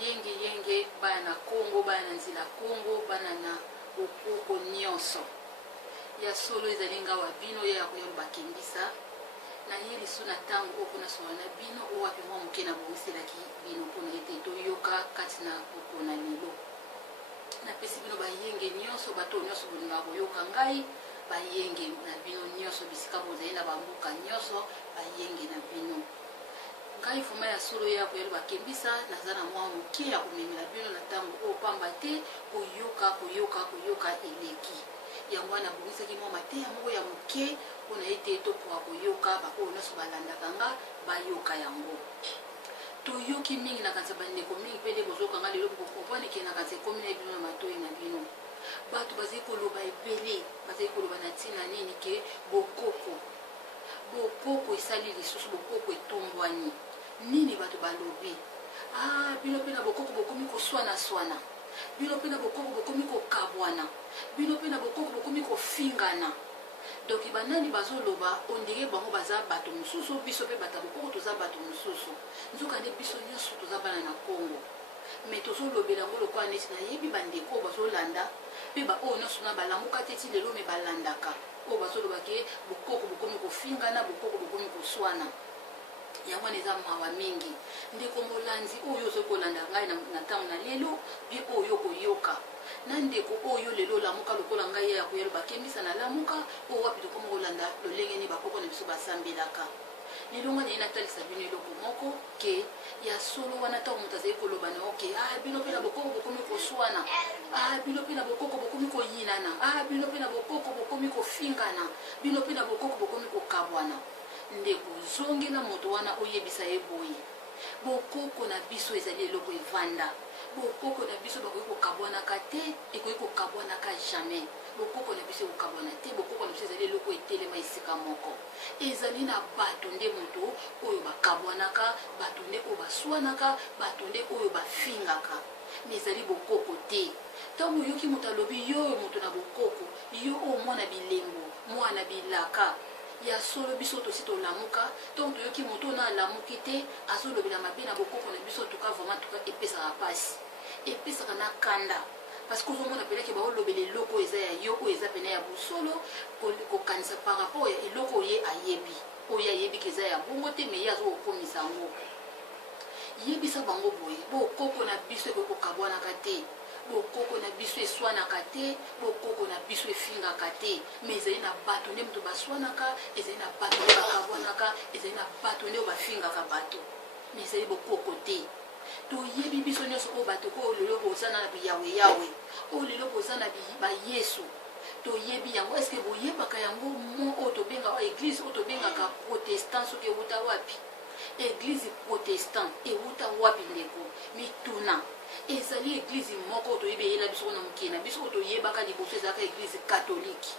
yenge bana na Congo bana nzila Congo bana na bokoko nyonso ya solo ezalinga wa bino ya koyeba kembisa na yeli suna tango okuna sola na bino owapi mwa muke na bomiselaki bino pona ete toyoka kati na okona lelo na pesi bino bayenge nyonso bato nyonso bolinga koyoka ngai bayenge na bino nyonso bisika bozali na bamboka nyonso bayenge na bino ngai fuma ya solo ya koyeba kembisa naza na mwa muke ya komemela bino na tango opamba te koyoka eleki yango wana bomisaki mwa mateya moko ya muke mpona ete topoka koyoka baoyo nyonso balandaka nga bayoka yango toyoki mingi na kanisa bandeko mingi mpe nde bozokanga lelo bokokomprendre ke na kanisa ekomi na bino na matoi na bino bato bazali koloba ebele bazali koloba na ntina nini ke bokoko esali lisusu bokoko etombwani nini bato balobi bino mpe na bokoko bokomi koswana bino mpe na bokoko bokomi kokabwana bino mpe na bokoko bokomi kofingana donc banani bazoloba ondire bango baza bato mosusu biso mpe bata bokoko toza bato mosusu nzoka nde biso nyonso toza bana na Congo me tozolobela yango lokola neti nayebi bandeko bazolanda mpe baoyo nyonso na balamuka te ti lelo me balandaka oyo bazoloba ke bokoko bokomi kofingana bokoko bokomi koswana yango wana eza mawa mingi ndeko molanzi oyo ozoki kolanda ngai na ntango na lelo mpe oyo koyoka na ndeko oyo lelo lamuka lokola ngai ya koyeba kembisa na lamuka oyo wapi tokoma kolanda lolenge ni bakoko na biso basambelaka lelo nga naye natalisa bino eloko moko ke ya solo wana ntango moto azali koloba na oke bino mpe na bokoko bokomi koswana bino mpe na bokoko bokomi koyinana bino mpe na bokoko bokomi kofingana bino mpe na bokoko bokomi kokabwana ndeko zongela moto wana oyebisa ye boye bokoko na biso ezali eloko evanda bokoko na biso bakoki kokabwanaka te ekoki kokabwanaka jamais bokoko na biso ekokabwana te bokoko na biso ezali eloko etelema esika moko ezali na bato nde moto oyo bakabwanaka bato nde oyo baswanaka bato nde oyo bafingaka me ezali bokoko te ntango oyoki moto alobi yo oyo moto na bokoko yo oyo mwana bilembo mwana bilaka ya solo biso tosi tolamuka donc toyoki moto na alamuki te azolobela mabe na bokoko na biso tuka vraiment tuka epesaka pasi epesaka na kanda parce que ozomona peleke baolobela eloko eza ya yo oyo eza pene ya bosolo kokanisa par rapport ya eloko oye ayebi ke eza ya bongo te me ye azokokomisa yango yebisa bango boye bokoko na biso ekoki kokabwanaka te bokoko na biso eswanaka te bokoko na biso efingaka te me ezali na bato nde moto baswanaka ezali na bato nde bakabwanaka ezali na bato nde bafingaka bato me ezali bokoko te toyebi biso nyonso oyo bato oyo lelo boza na biyawe oyo lelo boza na bayesu toyebi yango eske boyebaka yango mo oyo tobengaka eglise oyo tobengaka protestant soki ewuta wapi eglise protestant ewuta wapi ndeko mituna ezali eglise moko toyebi eyela biso na moke na biso toyebaka liboso ezalaka eglise katolike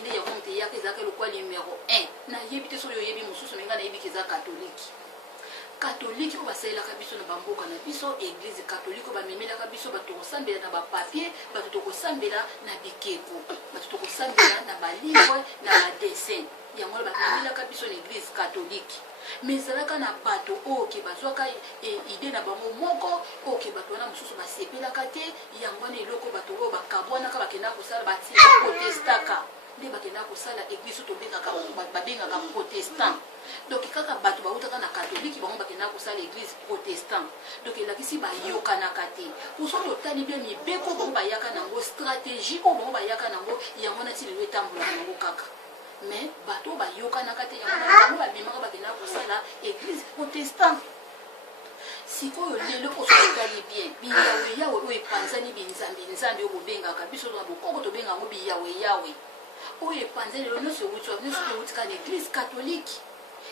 nde yango moto eyaka ezalaka lokwa numero 1 nayebi te soki oyebi mosusu menga nayebi ke eza katolike oyo basalelaka biso na bamboka na biso eglise katolike oyo bamemelaka biso bato tokosambela na bapapier bato tokosambela na bikeko bato tokosambela na balivre na badessin yango bamemelaka biso na eglise katolike mais ezalaka na bato oyo ke bazwaka ide na bango moko oyo ke bato wana mosusu basepelaka te yango wana eloko bato oyo bakabwanaka bakendaka kosala protestaka nde bakendaka kosala eglise babengaka protestant donc kaka bato bautaka na katolike bango bakendaka kosala eglise protestant donc elakisi bayokanaka te osoki otali bia mibeko bango bayaka nango stratégie oyo bango bayaka nango yango nati lelo etambolaka nango kaka mais bato bayokanaka te yango bamemaka bakendaka kosala église protestant sikoyo lelo osokotali bien biyawe oyo epanzani binzambe oyo bobengaka biso na bokoko tobenga yango biyawe oyo epanzani lelo nyonso ewutika na église catholique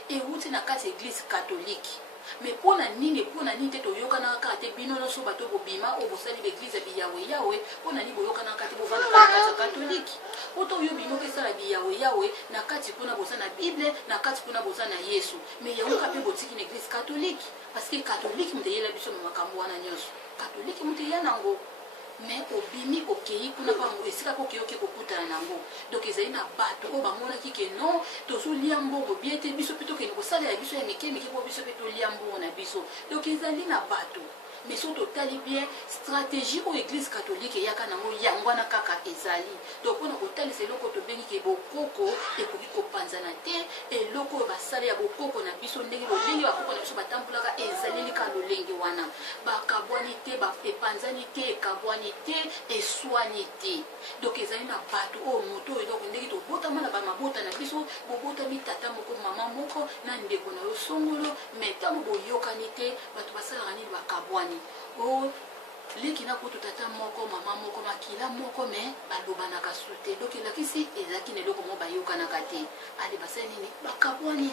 ewuti na kati église catholique mais mpona nini te toyokanaka kaka te bino nyonso bato bobima oyo bosali baeglise ya biyawe mpona nini boyokanaka te bovandaka na kati ya katolike poto oyo bino kesala biyawe na kati kuna boza na bible na kati kuna boza na yesu mais yawoka mpe botiki na église catholique parce que catholique moto eyela biso na makambo wana nyonso catholique moto eya nango mais obimi okei kuna bango esika koki oke kokutana nango donc ezali na bato oyo bamonaki ke non tozolia mbongo bien te biso mpe tokende kosalela biso ya mike mpo biso mpe tolia mbongo na biso donc ezali na bato mais so totali bien stratégie oyo église catholique eyaka nango yango wana kaka ezali. Donc mpona kotalisa eloko tobengi ke bokoko ekoki kopanzana te, eloko oyo basala ya bokoko na biso ndenge lolenge bakoko na biso batambolaka ezaleli ka lolenge wana, bakabwani te, epanzani te, ekabwani te, eswani te. Donc ezali na bato oyo moto oyo donc ndenge tobotama na bamabota na biso, bobotami tata moko mama moko na ndeko na yo songolo, mais ntango boyokani te bato basalaka nini bakabwani o leki na kutu tata moko mama moko makila moko me balobanaka su te. Donc elakisi ezalaki na eloko mo bayokanaka te, ale basali nini bakabwani.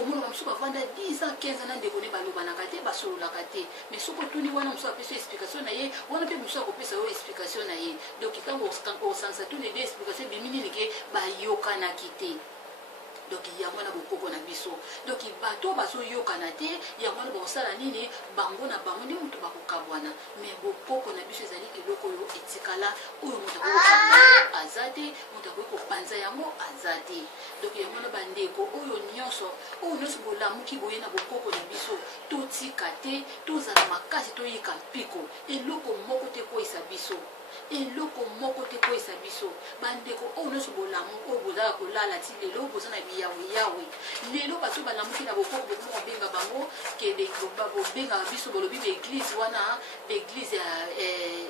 omona bamosusu bavanda 10 ans 15 ans na ndeko ne balobanaka te basololaka te, mais soki otuni wana mosusu apesa explication na ye wana mpe mosusu akopesa yo explication na ye. Donc ntango osansa tous les deux explication ebimi nini ke bayokanaki te. Donc yango na bokoko na biso, donc bato bazoyokana te, yango na bakosala nini bango na bango ndi moto bakokabwana, mais bokoko na biso ezali eloko oyo etikala oyo moto akokokabwana yango aza te, moto akoki kopanza yango aza te. Donc yango na bandeko oyo nyonso bolamuki boye na bokoko na biso totika te, tozala makasi toyika mpiko, eloko moko te koyisa biso, eloko moko te koyisa biso. Bandeko oyo nyonso bolamu oyo bozala kolala ti lelo bozana biyawe yawe, lelo bato balamuki na bokoko bokomo benga bango ke bobengaka biso bolobi baeglise wana baeglise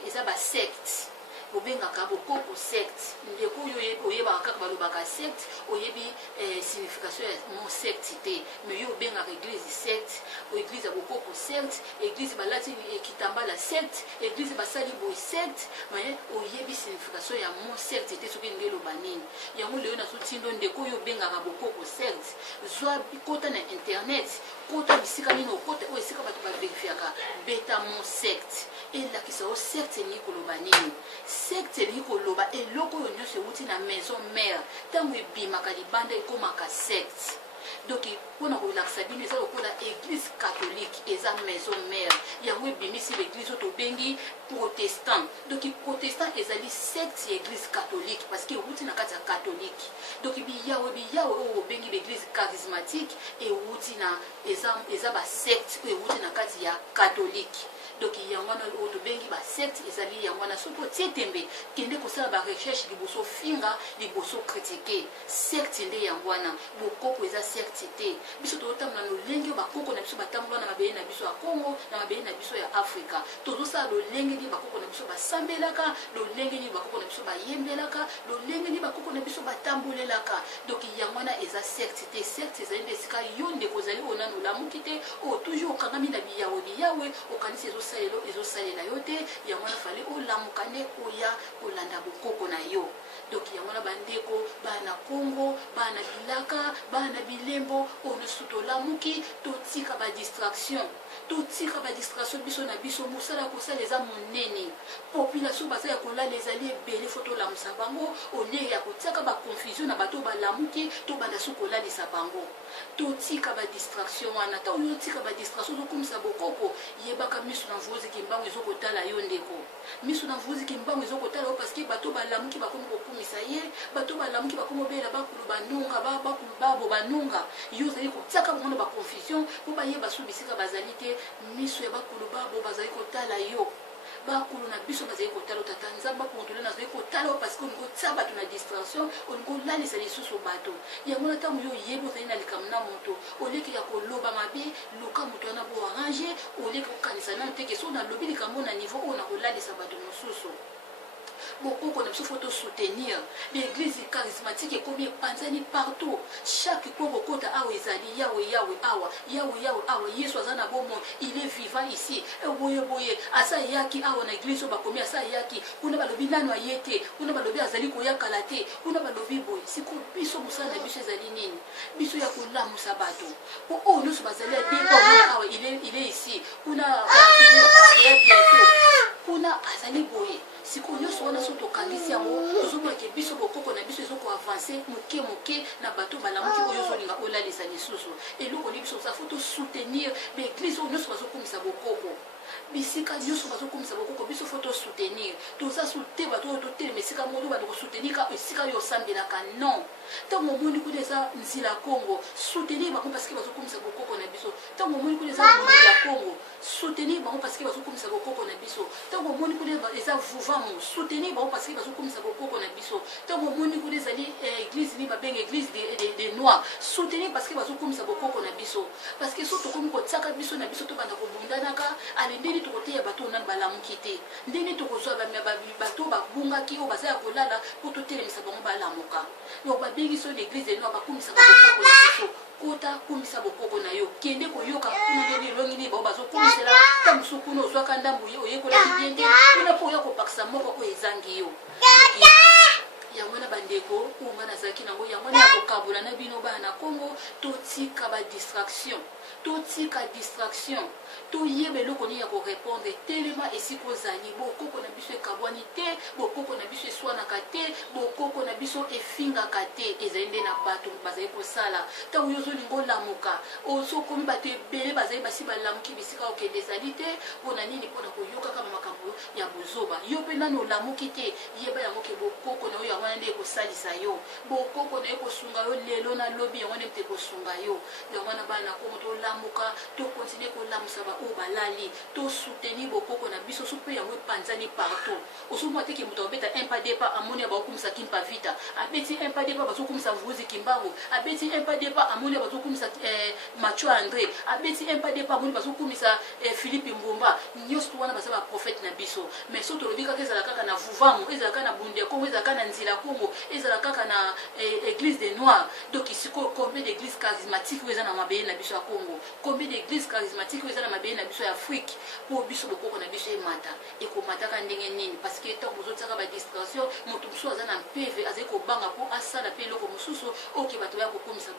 eza basecte, bobengaka bokoko secte. Ndeko oyo oyebaka kaka balobaka secte, oyebi signification ya mon secte te, mais yo obengaka église secte, église ya bokoko secte, église balati ekitambala secte, église basali boye secte, mais oyebi signification ya mon secte te soki ndenge eloba nini. Yango lelo nazotindo ndeko oyo obengaka bokoko secte, zwa kota na internet, kota bisika nini okota oyo esika bato baverifiaka beta mon secte, elakisa o secte elingi koloba nini. Secte elingi koloba eloko oyo nyonso euti na maison mère, ntango ebimaka libanda ekomaka secte. Donc mpona kolakisa bino eza lokola église catholique eza maison mère, yango ebimisi l'église oyo tobengi protestant. Donc protestant ezali secte ya église catholique parce que euti na kati ya catholique. Donc biyawe oyo obengi l'église charismatique euti na eza basecte oyo euti na kati ya catholique. Donc yango wana oyo tobengi basecte ezali yango wana soki otie tembe kende kosala barecherche liboso finga liboso critique secte nde yango wana. Bokoko eza secte te, biso tozotambola na lolenge bakoko na biso batambola na mabele na biso ya Congo na mabele na biso ya Afrika, tozosala lolenge ni bakoko na biso basambelaka, lolenge ni bakoko na biso bayembelaka, lolenge ni bakoko na biso batambolelaka. Donc yango wana eza secte te. Secte ezali nde esika yo ndeko ozali ona nolamuki te, o toujours okangami na biyawe okanisi ezosalela yo te, yango wana fale olamuka nde oya kolanda bokoko na yo. Donc yango na bandeko bana Congo bana bilaka bana bilembo ono sutolamuki totika ba distraction biso na biso mosala kosala eza monene, population baza ya kolala ezali ebele fo tolamusa bango olie ya kotiaka baconfusion na bato balamuki to banda so kolalisa bango. Totika ba distraction wana ta oyo tika ba distraction ozokomisa bokoko yebaka miso na mvuzi kimbango ezokotala yo ndeko, miso na mvuzi kimbango ezokotala yo parce que bato balamuki bakomi kokumisa ye, bato balamuki bakomi bela bakulu banunga bakulu babo banunga yo zali kotiaka bango ba confusion po bayeba so bisika bazali te, miso ya bakulu babo bazali kotala yo, bakulu na biso bazali kotala tata nzambe bakontole na bazali kotala parce que olingo tia bato na distraction, olingo lalisa lisusu bato. Yango na ntango yo oyebi ozali na likambo na moto oleki ya koloba mabe luka moto wana bo arrange, oleki kokanisa nano te ke so nalobi likambo na niveau oyo na kolalisa bato mosusu. Bokoko na biso faut soutenir l'église charismatique ekomi epanzani partout, chaque kongo kota awa ezali yawe awa Yesu aza na bomo, il est vivant ici. Boye asa yaki awa na église bakomi asa yaki kuna balobi nano ayete, kuna balobi azali koyakala te, kuna balobi boye siko biso mosala na biso ezali nini, biso ya kolamusa bato po oyo nyonso bazali adeko awa il est ici, kuna il est bientôt kuna azali boye siko nyonso wana so tokangisi yango tozomona ke biso bokoko na biso ezokoavance moke na bato balamuki oyo ozolinga olalisa lisusu. Eloko ni biso safoto soutenir l'église oyo nyonso bazokomisa bokoko bisika nyonso bazokomisa bokoko biso fo tosoutenir toza soutenir bato oyo totelema esika moto bando kosoutenir ka esika oyo osambelaka non ntango omoni kuna eza nzila ya Congo soutenir bango parce que bazokomisa bokoko na biso ntango omoni kuna eza nzila ya Congo soutenir bango parce que bazokomisa bokoko na biso ntango omoni kuna eza Vuvamu soutenir bango parce que bazokomisa bokoko na biso ntango omoni kuna ezali église ni babenga église des noirs soutenir parce que bazokomisa bokoko na biso parce que so tokomi kotiaka biso na biso tobanda kobundanaka ale ndeni tokoteya bato nani balamuki te ndeni tokozwa bato babungaki oyo baza ya kolala mpo totelemisa bango balamuka donc babengi so na église des noirs bakomisaka bokoko na biso kota komisa bokoko na yo kende koyoka kuna ndeni elongi nini bao bazokomisela ta mosu kuna ozwaka ndambu oyekolaki bien te kuna mpo oya kopakisa moko oyo ezangi yo yango na bandeko unga nazalaki nango yango na kokabola na bino bana na Congo totika ba distraction toyeba eloko nini ya korépondre telema esika ozali bokoko na biso ekabwani te bokoko na biso eswanaka te bokoko na biso efingaka te ezali nde na bato bazali kosala ntango yo ozolinga olamuka osokomi bato ebele bazali basi balamuki bisika okende ezali te mpona nini mpona koyokaka makambo ya bozoba yo mpe nani olamuki te yeba yango ke bokoko na yo yango nde ekosalisa yo bokoko na yo kosunga yo lelo na lobi yango nde mte kosunga yo yango na bana na Congo tolamuka tokontinue kolamusa baoyo balali tosoutenir bokoko na biso so mpe yango epanzani partout osomona te ke moto abeta un pas deux pas amoni ya baokomisa kimpa vita abeti un pas deux pas bazokomisa vuzi kimbangu abeti un pas deux pas amoni ya bazokomisa Mathieu André abeti un pas deux pas amoni bazokomisa Philippe Mbumba nyonso to wana baza baprofete na biso mais so tolobi kaka ezala kaka na Vuvamu ezala kaka na Bunde ya Congo ezala kaka na Nzila Congo ezala kaka na église des noirs donc isiko combien d'églises charismatiques oyo eza na mabele na biso ya Congo combien d'églises charismatiques oyo eza na mabele na biso ya Afrique mpo biso bokoko na biso emata ekomataka ndenge nini parce que ntango bozotiaka badistraction moto mosusu aza na mpeve azali kobanga mpo asala mpe eloko mosusu oke bato baya kokomisa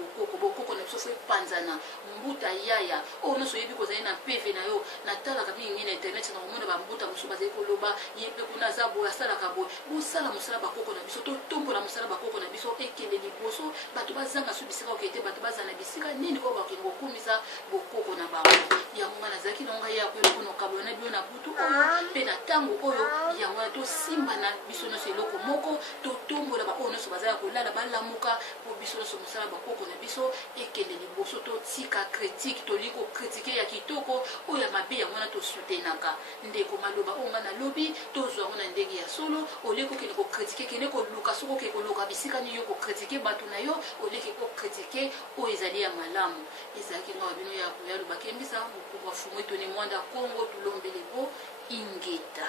bokoko na biso fo epanzana mbuta yaya oyo nyonso oyebi kozali na mpeve na yo natalaka mingi na internet na komona bambuta mosusu bazali koloba ye mpe kuna aza boye asalaka boye bosala mosala bakoko na biso totombola mosala bakoko na biso ekende liboso bato bazanga so bisika okete bato bazala na bisika nini oyo bakende kokomisa bokoko na bango yango nga nazalaki na ngai ya koyeba mpona okabola na bino na butu oyo mpe na ntango oyo yango ya tosimba na biso nyonso eloko moko totombola baoyo nyonso baza ya kolala balamuka mpo biso nyonso mosala bakoko na biso ekende liboso totika critique tolingi kokritike ya kitoko oyo ya mabe yango wana tosoutenaka ndeko maloba oyo nga nalobi tozwa yango na ndenge ya solo oleki okende kokritike kende koluka soki okende koluka bisika nini yo kokritike bato na yo oleki kokritike oyo ezali ya malamu ezalaki nga babino ya koyalo bakembisa mokoko afumu etone mwanda Congo tulombelebo ingeta